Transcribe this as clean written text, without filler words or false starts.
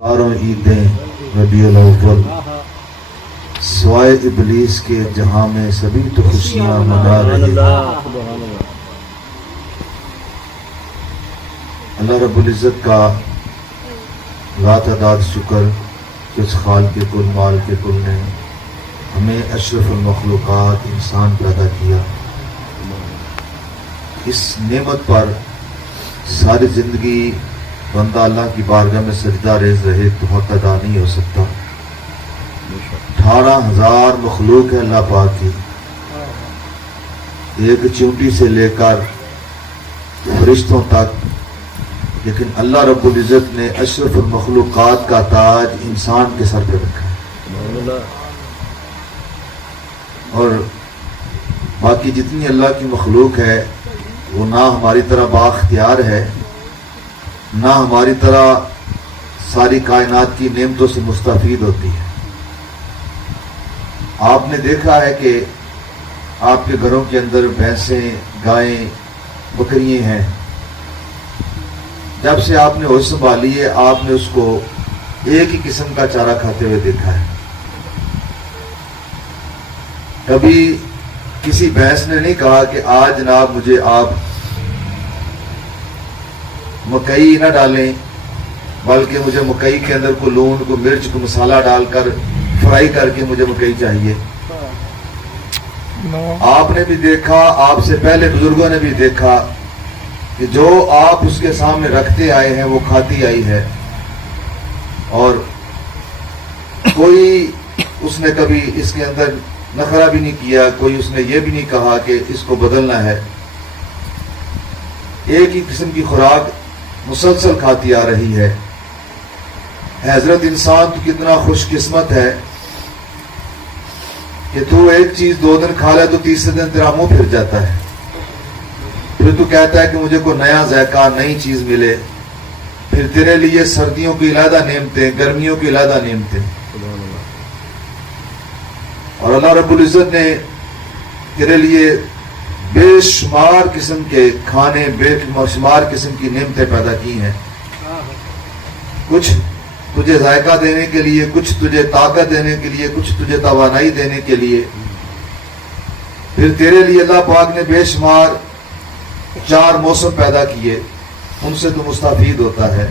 चारों ईदें रबीउल अव्वल सवाए इबलीस के जहां में सभी तो खुशियां मना रहे। अल्लाह रब्बुल इज़्ज़त का लातदाद शुक्र कि उस खाल के कुल माल के कुल ने हमें अशरफुल मखलूक़ात इंसान पैदा किया। इस नेमत पर सारी जिंदगी बंदा अल्लाह की बारगाह में सजदा रेज़ रहे तो हक़ अदा नहीं हो सकता। 18,000 मखलूक है अल्लाह पाक की, एक चींटी से लेकर फरिश्तों तक, लेकिन अल्लाह रब्बुल इज़्ज़त ने अशरफुल मखलूक़ात का ताज इंसान के सर पे रखा है। और बाकी जितनी अल्लाह की मखलूक है वो ना हमारी तरह बाख्तियार है, ना हमारी तरह सारी कायनात की नेमतों से मुस्तफीद होती है। आपने देखा है कि आपके घरों के अंदर भैंसें, गायें, बकरियां हैं। जब से आपने होश संभाली है आपने उसको एक ही किस्म का चारा खाते हुए देखा है। कभी किसी भैंस ने नहीं कहा कि आज जनाब मुझे आप मकई न डालें, बल्कि मुझे मकई के अंदर को लून को मिर्च को मसाला डालकर फ्राई करके मुझे मकई चाहिए। आपने भी देखा, आपसे पहले बुजुर्गों ने भी देखा कि जो आप उसके सामने रखते आए हैं वो खाती आई है, और कोई उसने कभी इसके अंदर नखरा भी नहीं किया, कोई उसने ये भी नहीं कहा कि इसको बदलना है। एक ही किस्म की खुराक मुसलसल खाती आ रही है। हजरत इंसान तो कितना खुशकिस्मत है कि तू एक चीज 2 दिन खा ले तो तीसरे दिन तेरा मुंह फिर जाता है। फिर तू कहता है कि मुझे कोई नया जायका, नई चीज मिले। फिर तेरे लिए सर्दियों की अलग नेमतें, गर्मियों की अलग नेमतें। और अल्लाह रब्बुल इज़्ज़त ने तेरे लिए बेशुमार किस्म के खाने, बेशुमार किस्म की नेमतें पैदा की हैं। कुछ तुझे जायका देने के लिए, कुछ तुझे ताकत देने के लिए, कुछ तुझे तवानाई देने के लिए। फिर तेरे लिए अल्लाह पाक ने बेशुमार 4 मौसम पैदा किए, उनसे तो मुस्तफीद होता है।